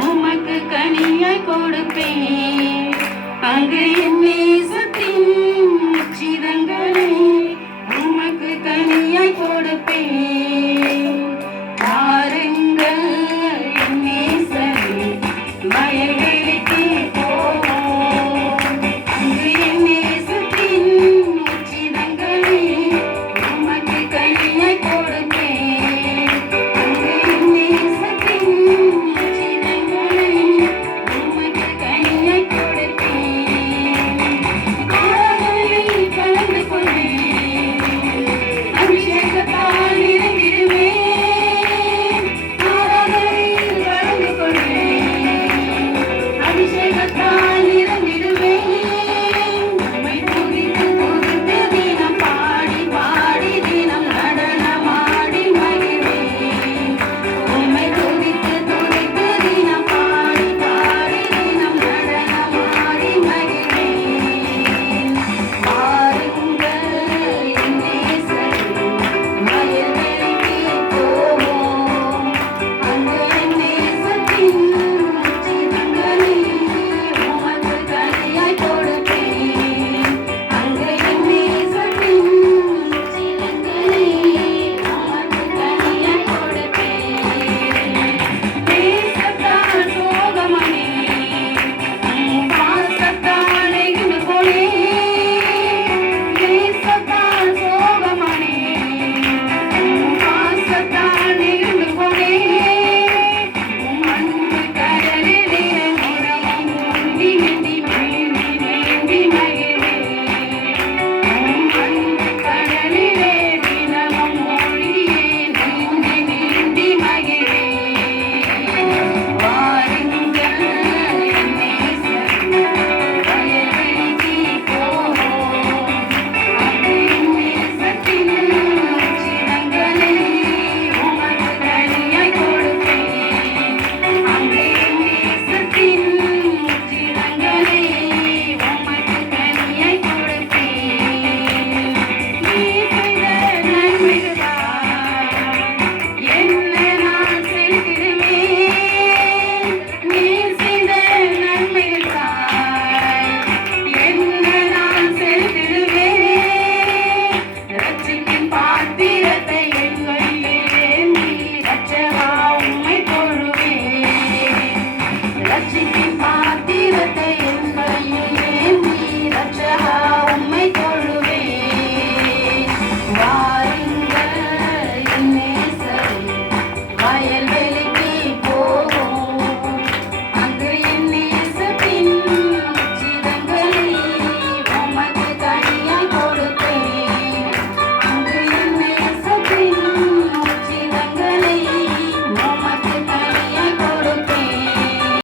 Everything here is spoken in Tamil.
உமக்கு கனியாய் கொடுப்பேன். அங்கு என் நேசத்தின்